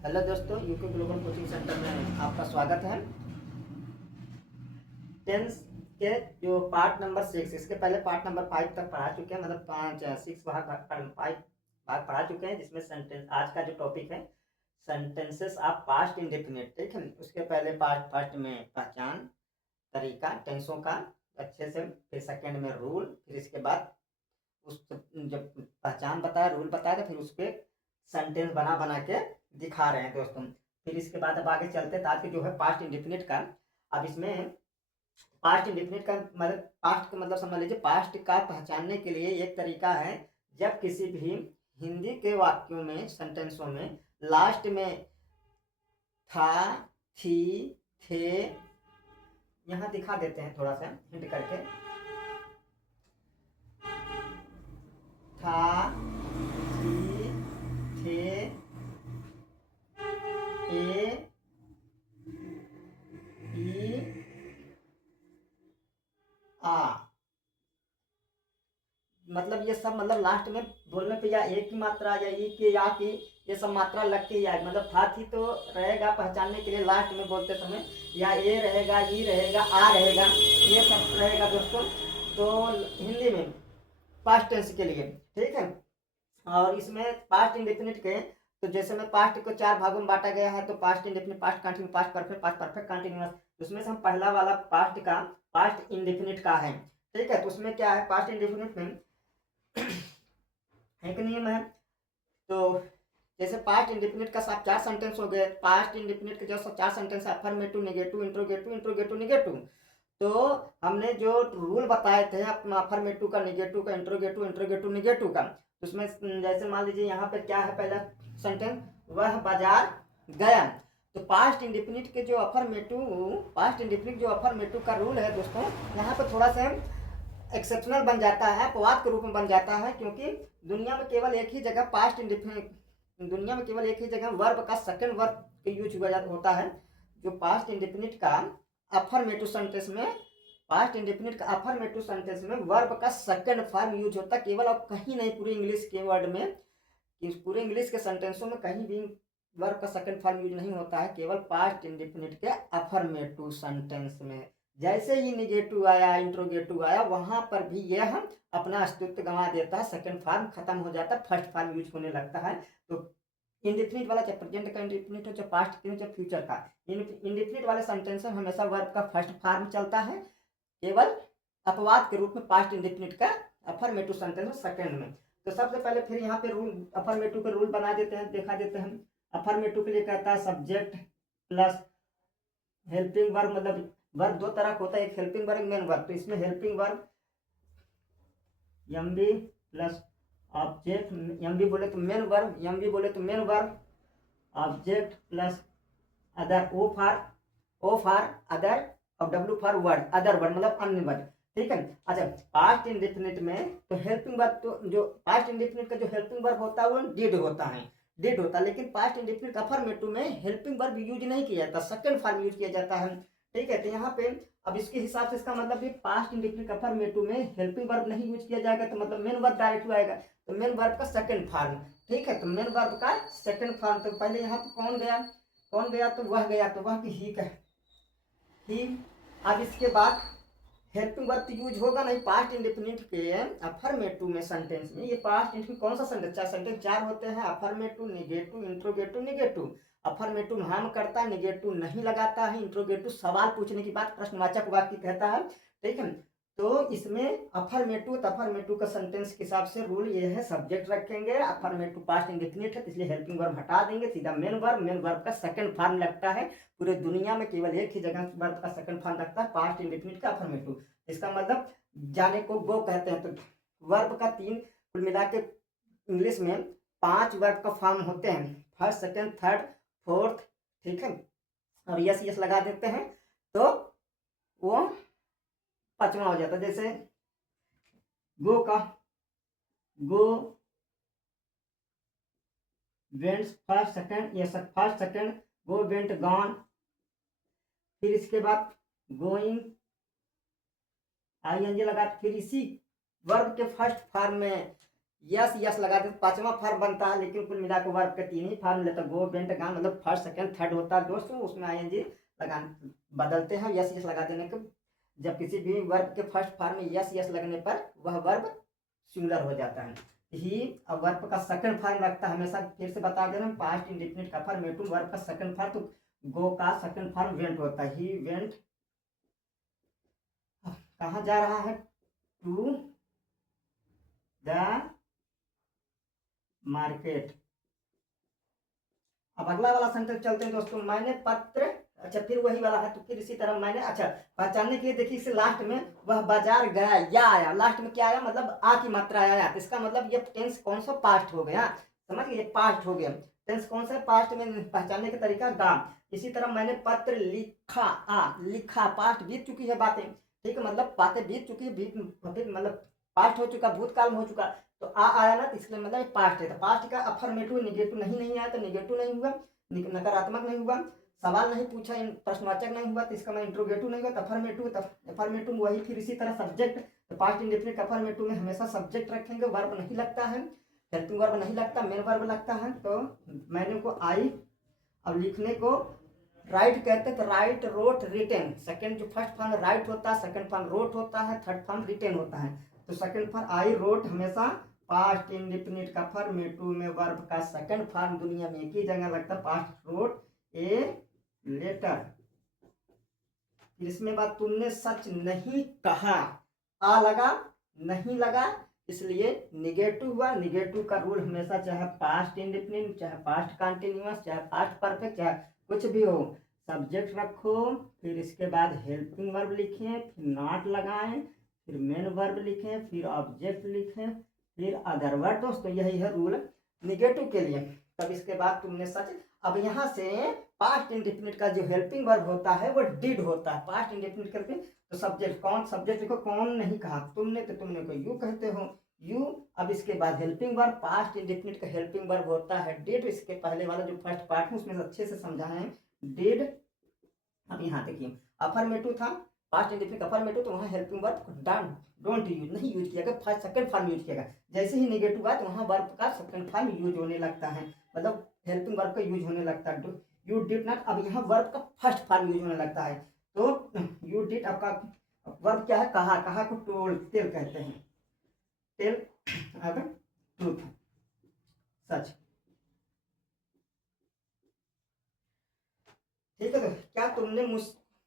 Hello दोस्तों, UK global coaching centre में आपका स्वागत है। टेंस के जो पार्ट नंबर 6, इसके पहले पार्ट नंबर 5 तक पढ़ा चुके हैं, मतलब 5 6 भाग पढ़ा चुके हैं, जिसमें सेंटेंस आज का जो टॉपिक है सेंटेंसेस ऑफ पास्ट इंडेफिनिट। ठीक है, उसके पहले पार्ट फर्स्ट में पहचान तरीका टेंसों का अच्छे से, फिर सेकंड में रूल, फिर इसके बाद उस जब पहचान बताया, रूल बताया, तो फिर उस पर सेंटेंस बना बना के दिखा रहे हैं दोस्तों। फिर इसके बाद अब आगे चलते हैं, ताकि जो है पास्ट इंडेफिनिट का, अब इसमें पास्ट इंडेफिनिट का मतलब पास्ट का मतलब समझ लीजिए, पास्ट का पहचानने के लिए एक तरीका है, जब किसी भी हिंदी के वाक्यों में, सेंटेंसों में लास्ट में था, थी, थे, यहाँ दिखा देते हैं थोड़ा सा हिंट करके, था, थी, थे, ए, ई, आ, मतलब ये सब मतलब लास्ट में बोलने पे या एक की मात्रा या ई की या की, ये सब मात्रा लग के ही आए, मतलब था थी तो रहेगा पहचानने के लिए लास्ट में बोलते समय, या ए रहेगा, ई रहेगा, आ रहेगा, ये सब रहेगा दोस्तों। तो हिंदी में पास्ट टेंस के लिए, ठीक है। और इसमें पास्ट इंडेफिनिट के, तो जैसे में पास्ट को 4 भागों में बांटा गया है, तो past indefinite, past continue, past perfect, past perfect continuous. उसमें से हम पहला वाला पास्ट का, पास्ट इंडेफिनिट का है, ठीक है। तो उसमें क्या है, पास्ट इंडेफिनिट में एक नियम है। तो जैसे पास्ट इंडेफिनिट का सब 4 सेंटेंस हो गए, पास्ट इंडेफिनिट के जो सब 4 सेंटेंस है, affirmative, negative, interrogative, interrogative, negative. तो हमने जो रूल बताए थे अपना अफर्मेटिव का, नेगेटिव का, इंट्रोगेटिव, इंट्रोगेटिव, नेगेटिव का, तो उसमें जैसे मान लीजिए यहाँ पे क्या है, पहला सेंटेंस, वह बाजार गया। तो पास्ट इंडेफिनिट के जो अफर्मेटिव, पास्ट इंडेफिनिट जो अफर्मेटिव का रूल है दोस्तों, यहाँ पे थोड़ा सा एक्सेप्शनल बन जाता है, अपवाद के रूप में बन जाता है, क्योंकि दुनिया में केवल एक ही जगह पास्ट इंडेफिनिट, दुनिया में केवल एक ही जगह वर्ब का सेकंड वर्ब यूज होता है, जो पास्ट इंडेफिनिट का अफर्मेटिव सेंटेंस में, पास्ट इंडेफिनिट का अफर्मेटिव सेंटेंस में वर्ब का सेकंड फॉर्म यूज होता है केवल, और कहीं नहीं पूरे इंग्लिश के वर्ड में, पूरे इंग्लिश के सेंटेंसों में कहीं भी वर्ब का सेकंड फॉर्म यूज नहीं होता है, केवल पास्ट इंडेफिनिट के अफर्मेटिव सेंटेंस में। जैसे ही निगेटिव आया, इंट्रोगेटिव आया, वहां पर भी यह अपना अस्तित्व गंवा देता है, सेकंड फॉर्म खत्म हो जाता है, फर्स्ट फॉर्म यूज होने लगता है। तो इंडेफिनिट वाला, चाहे प्रेजेंट का इंडेफिनिट हो, चाहे पास्ट का, चाहे फ्यूचर का, इंडेफिनिट वाले सेंटेंस में हमेशा वर्ब का फर्स्ट फॉर्म चलता है, केवल अपवाद के रूप में पास्ट इंडेफिनिट का अफर्मेटिव सेंटेंस सेकंड में। तो सबसे पहले फिर यहाँ पे रूल, अफर्मेटिव के रूल बना देते हैं, दिखा देते हैं। अफर्मेटिव के लिए कहता है सब्जेक्ट प्लस हेल्पिंग वर्ब, मतलब वर्ब दो तरह का होता है, एक हेल्पिंग वर्ब, एक मेन वर्ब। तो इसमें helping verb M B plus object, M B बोले तो मेन वर्ब, एम बी बोले तो main verb, object plus other, O for other, और W for word, other word मतलब अन्य वर्ड, ठीक है। अच्छा, पास्ट इंडेफिनिट में तो हेल्पिंग वर्ब, तो जो पास्ट इंडेफिनिट का जो हेल्पिंग वर्ब होता है वो डिड होता है, डिड होता है, लेकिन पास्ट इंडेफिनिट अफर्मेटिव में हेल्पिंग वर्ब यूज नहीं किया जाता, सेकंड फॉर्म यूज किया जाता है, ठीक है। तो यहाँ पे अब इसके हिसाब से इसका मतलब पास्ट इंडेफिनिट अफर्मेटिव में हेल्पिंग वर्ब नहीं यूज किया जाएगा, तो मतलब मेन वर्ब डायरेक्ट आएगा, तो मेन वर्ब का सेकंड फॉर्म, ठीक है। तो मेन वर्ब का सेकंड फॉर्म, तो पहले यहाँ पे कौन गया, कौन गया, तो वह गया, तो वह की ही का ही। अब इसके बाद हेल्पिंग वर्ब यूज होगा नहीं पास्ट इंडेफिनिट के अफर्मेटिव में, सेंटेंस में। ये पास्ट इंडेफिनिट कौन सा सेंटेंस, सेंटेंस 4 होते हैं, affirmative, negative, interrogative, negative. Affirmative नाम करता है, नेगेटिव नहीं लगाता है, इंट्रोगेटिव सवाल पूछने की बात, प्रश्नवाचक वाक्य कहता है, ठीक है। तो इसमें अफर्मेटिव का सेंटेंस के हिसाब से रूल ये है, सब्जेक्ट रखेंगे, अफर्मेटिव पास्ट इंडेफिनिट है, इसलिए हेल्पिंग वर्ब हटा देंगे, सीधा मेन वर्ब, मेन वर्ब का सेकंड फॉर्म लगता है, पूरे दुनिया में केवल एक ही जगह वर्ब का सेकंड फॉर्म लगता है, पास्ट इंडेफिनिट का अफर्मेटिव। इसका मतलब जाने को गो कहते हैं। तो वर्ब का 3 कुल मिला के इंग्लिश में 5 वर्ब का फॉर्म होते हैं, फर्स्ट, सेकंड, थर्ड, फोर्थ, ठीक है। और यस यस लगा देते हैं तो वो 5वां हो जाता है। जैसे गो का, गो, वेंट फर्स्ट सेकंड, ये सब फर्स्ट सेकंड, गो, वेंट, गॉन, फिर इसके बाद गोइंग, आई एन जी लगा, फिर इसी वर्ब के फर्स्ट फॉर्म में यस यस लगा देते, पांचवा फॉर्म बनता है। लेकिन कुल मिला के वर्ब के 3 ही फॉर्म लेते, गो वेंट गॉन, मतलब फर्स्ट सेकंड थर्ड होता है दोस्तों, उसमें आईएनजी लगा बदलते हैं यस यस लगा देने के। जब किसी भी वर्ब के फर्स्ट फॉर्म में यस यस लगने पर वह वर्ब सिंगुलर हो जाता है। ही अब वर्ब का सेकंड फॉर्म रखता है हमेशा, फिर से बता दे रहे हैं, पास्ट इंडेफिनिट का फॉर्म मेटू, वर्ब का सेकंड फॉर्म, तो गो का सेकंड फॉर्म वेंट होता है, ही वेंट। कहाँ जा रहा है, टू द मार्केट। अब अगला वाला सेंटेंस चलते हैं दोस्तों, मैंने पत्र, अच्छा फिर वही वाला है, तो फिर इसी तरह मैंने, अच्छा पहचानने के लिए देखिए इसे लास्ट में वह बाजार गया या आया, लास्ट में क्या आया, मतलब आ की मात्रा आया, तो इसका मतलब ये टेंस कौन सा, पास्ट हो गया, समझ गए, पास्ट हो गया। टेंस कौन सा, पास्ट में पहचानने का तरीका गा। इसी तरह मैंने पत्र लिखा, लिखा, पास्ट बीत चुकी है बातें, ठीक है, मतलब बातें बीत चुकी है, बीत मतलब पास्ट हो चुका, भूतकाल में हो चुका, तो आ आया ना, तो इसलिए मतलब पास्ट है, तो पास्ट का अफर्मेटिव निगेटिव नहीं आया, तो निगेटिव नहीं हुआ, नकारात्मक नहीं हुआ, सवाल नहीं पूछा, प्रश्नवाचक नहीं हुआ, तो इसका मैं इंट्रोगेटिव नहीं हुआ, अफर्मेटिव, अफर्मेटिव वही। फिर इसी तरह सब्जेक्ट, तो पास्ट इंडेफिनिट अफर्मेटिव में हमेशा सब्जेक्ट रखेंगे, वर्ब नहीं लगता है, हेल्पिंग वर्ब नहीं लगता, मेन वर्ब लगता है। तो मैंने को आई, अब लिखने को राइट कहते हैं, तो राइट, रोट, रिटेन, सेकंड जो फर्स्ट फॉर्म राइट होता है, सेकंड फॉर्म रोट होता है, थर्ड फॉर्म रिटेन होता है। तो सेकंड फॉर्म आई रोट हमेशा पास्ट इंडेफिनिट का फॉर्मेटिव में वर्ब का सेकंड फॉर्म दुनिया में एक ही जगह लगता है, पास्ट रोट ए लेटर। इसमें बात, तुमने सच नहीं कहा, आ लगा, नहीं लगा, इसलिए निगेटिव हुआ। निगेटिव का रूल हमेशा, चाहे पास्ट इंडेफिनिट, चाहे पास्ट कंटिन्यूअस, चाहे पास्ट परफेक्ट, चाहे कुछ भी हो, सब्जेक्ट रखो, फिर इसके बाद हेल्पिंग वर्ब लिखें, फिर नॉट लगाएं, फिर मेन वर्ब लिखें, फिर ऑब्जेक्ट लिखें, फिर अदर वर्ड। दोस्तों यही है रूल निगेटिव के लिए। तब इसके बाद तुमने सच, अब यहाँ से पास्ट इंडेफिनिट का जो हेल्पिंग वर्ब होता है वो डिड होता है, पास्ट इंडेफिनिट करके, तो सब्जेक्ट कौन, सब्जेक्ट देखो कौन नहीं कहा, तुमने, तो तुमने को यू कहते हो, यू। अब इसके बाद हेल्पिंग वर्ब, पास्ट इंडेफिनिट का हेल्पिंग वर्ब होता है डिड, इसके पहले वाला जो फर्स्ट पार्ट है उसमें अच्छे से समझाए हैं, डिड। अब यहाँ देखिए अफर्मेटिव था, पास्ट इंडेफिनिट अफर्मेटिव, तो वहाँ हेल्पिंग वर्ब डोंट यूज, नहीं यूज किया गया, फर्स्ट सेकंड फॉर्म यूज किया गया। जैसे ही नेगेटिव आया तो वहाँ वर्ब का सेकंड फॉर्म यूज होने लगता है, मतलब हेल्पिंग वर्ब का यूज होने लगता है, यू डिड नॉट, अब यहाँ वर्ब का फर्स्ट फॉर्म यूज होने लगता है। तो यू डिड आपका वर्ब क्या है, कहा, कहा को टोल्ड, टेल कहते हैं, टेल, अब ट्रूथ, सच, ठीक है। तो क्या तुमने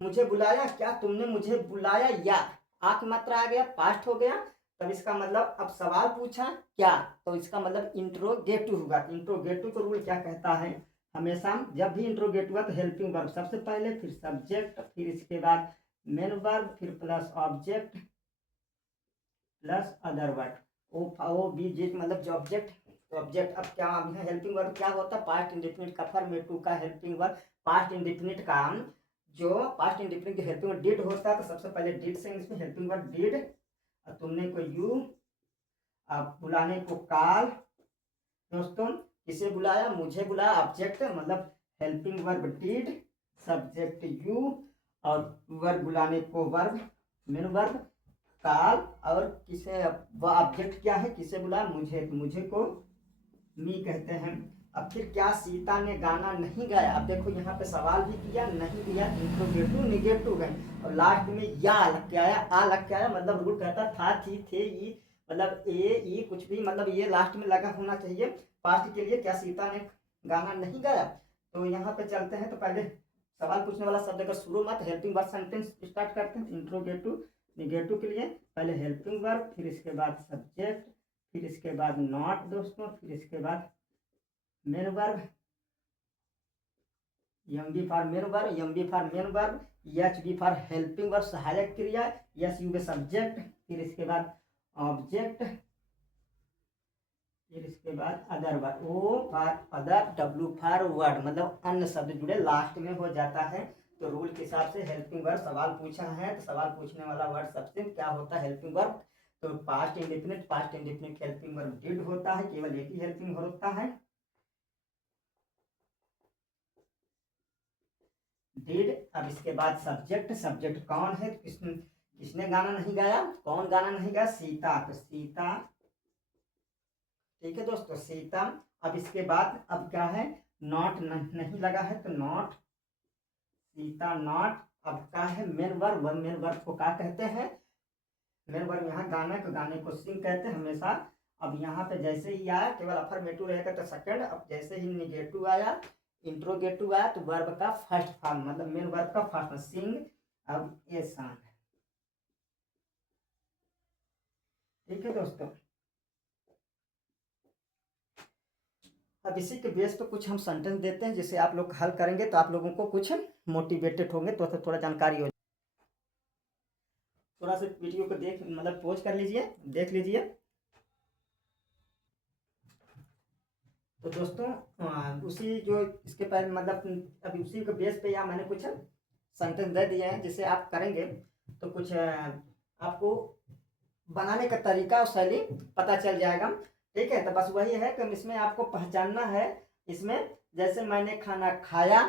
मुझे बुलाया, क्या तुमने मुझे बुलाया, या आ की मात्रा आ गया, पास्ट हो गया, तब इसका मतलब, अब सवाल पूछा क्या, तो इसका मतलब इंट्रोगेटिव होगा। इंट्रोगेटिव का रूल क्या कहता है, हमेशा जब भी इंट्रोगेटिव हुआ तो हेल्पिंग वर्ब सबसे पहले, फिर सब्जेक्ट, फिर इसके बाद मेन वर्ब, फिर plus object plus other word, O B J, मतलब जो ऑब्जेक्ट, तो ऑब्जेक्ट। अब क्या यहाँ हेल्पिंग वर्ब क्या होता है, पास्ट इंडेफिनिट का फॉर्मेटिव का हेल्पिंग वर्ब, पास्ट इंडेफिनिट का जो पास्ट इंडेफिनिट के हेल्पिंग वर्ब डिड होता है, तो सबसे पहले डिड से इसमें हेल्पिंग वर्ब डिड, और तुमने को यू, अब बुलाने को कॉल, दोस्तों किसे बुलाया, मुझे बुलाया, ऑब्जेक्ट मतलब helping verb did, subject you, और वर्ब बुलाने को वर्ब, मेन वर्ब कॉल, और किसे, वह ऑब्जेक्ट क्या है, किसे बुलाया, मुझे, तो मुझे को मी कहते हैं। अब फिर क्या सीता ने गाना नहीं गाया, अब देखो यहाँ पे सवाल भी किया, नहीं दिया, इंट्रोगेटिव निगेटिव गए, और लास्ट में या लग के आया, आ लग के आया, मतलब रूल कहता था, थी, थे, ई, मतलब ए ई कुछ भी, मतलब ये लास्ट में लगा होना चाहिए पास्ट के लिए। क्या सीता ने गाना नहीं गाया, तो यहाँ पे चलते हैं, तो पहले सवाल पूछने वाला शब्द का शुरू मत, हेल्पिंग वर्ब सेंटेंस स्टार्ट करते हैं। इंट्रोगेटिव निगेटिव के लिए पहले हेल्पिंग वर्ब, फिर इसके बाद सब्जेक्ट, फिर इसके बाद नॉट दोस्तों, फिर इसके बाद main verb, M B for main verb, M B for main verb, H B for helping verb सहायक क्रिया, एस यू बे सब्जेक्ट, फिर इसके बाद ऑब्जेक्ट, फिर इसके बाद other word, O for other, W for word, मतलब अन्य शब्द जुड़े लास्ट में हो जाता है। तो रूल के हिसाब से हेल्पिंग वर्ब सवाल पूछा है, तो सवाल पूछने वाला वर्ड सबसे क्या होता है, हेल्पिंग वर्ब। तो past indefinite helping verb did होता है, केवल एक ही हेल्पिंग वर्ब होता है, डिड। अब इसके बाद सब्जेक्ट, सब्जेक्ट कौन है, किसने, किसने गाना नहीं गाया, कौन गाना नहीं गाया, सीता, तो सीता ठीक है दोस्तों, सीता। अब इसके बाद अब क्या है, नॉट नहीं लगा है तो नॉट, सीता नॉट। अब क्या है, मेन वर्ब, मेन वर्ब को क्या कहते हैं, मेन वर्ब यहाँ गाना को, गाने को सिंग कहते हैं हमेशा। अब यहाँ पे जैसे ही आया केवल अफर्मेटिव रहेगा तो सेकंड, अब जैसे ही निगेटिव आया, इंट्रोगेटिव आया तो वर्ब का फर्स्ट फॉर्म, मतलब मेन वर्ब का फर्स्ट, सिंग। अब ये सॉन्ग, ठीक है दोस्तों। अब इसी के बेस पे कुछ हम सेंटेंस देते हैं जिसे आप लोग हल करेंगे तो आप लोगों को कुछ मोटिवेटेड होंगे, तो थोड़ा जानकारी हो। थोड़ा सा वीडियो को देख, मतलब पॉज कर लीजिए, देख लीजिए। तो दोस्तों उसी जो इसके पहले मतलब अभी उसी के बेस पे या मैंने कुछ सेंटेंस दे दिए हैं जिसे आप करेंगे तो कुछ आपको बनाने का तरीका और शैली पता चल जाएगा। ठीक है, तो बस वही है कि इसमें आपको पहचानना है, इसमें जैसे मैंने खाना खाया,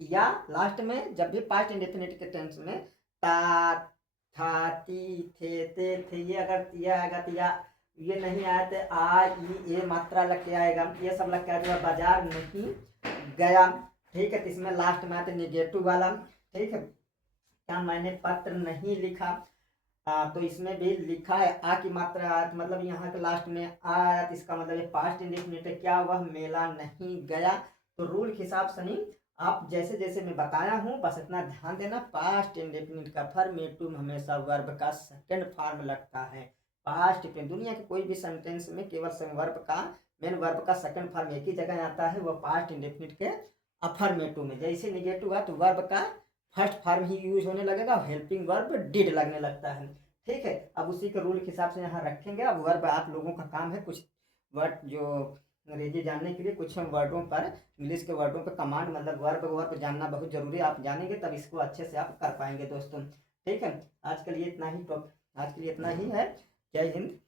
या लास्ट में जब भी पास्ट इंडेफिनिट के टेंस में ता, था, ती, थे ये अगर ये आएगा तो या ये नहीं आया तो आ ई ए मात्रा लग के आएगा, ये सब लग के आएगा। बाजार नहीं गया, ठीक है, तो इसमें लास्ट में आते निगेटिव वाला। ठीक है, क्या मैंने पत्र नहीं लिखा, तो इसमें भी लिखा है आ की मात्रा आया, तो मतलब यहाँ के लास्ट में आ आया, तो इसका मतलब ये पास्ट इंडेफिनिट है, क्या वह मेला नहीं गया। तो रूल के हिसाब से नहीं, आप जैसे जैसे मैं बताया हूँ बस इतना ध्यान देना, पास्ट इंडेफिनिट का अफर्मेटिव हमेशा वर्ब का सेकंड फॉर्म लगता है। पास्ट दुनिया के कोई भी सेंटेंस में केवल वर्ब का, मेन वर्ब का सेकंड फॉर्म एक ही जगह आता है, वह पास्ट इंडेफिनिट के अफर्मेटिव में। जैसे निगेटिव है तो वर्ब का फर्स्ट फॉर्म ही यूज होने लगेगा, हेल्पिंग वर्ब डिड लगने लगता है। ठीक है, अब उसी के रूल के हिसाब से यहाँ रखेंगे। अब वर्ब आप लोगों का काम है कुछ वर्ड जो अंग्रेजी जानने के लिए कुछ वर्डों पर, इंग्लिश के वर्डों पर कमांड, मतलब वर्ब जानना बहुत जरूरी है, आप जानेंगे तब इसको अच्छे से आप कर पाएंगे दोस्तों। ठीक है, आज के लिए इतना ही, तो आज के लिए इतना ही है। जय हिंद।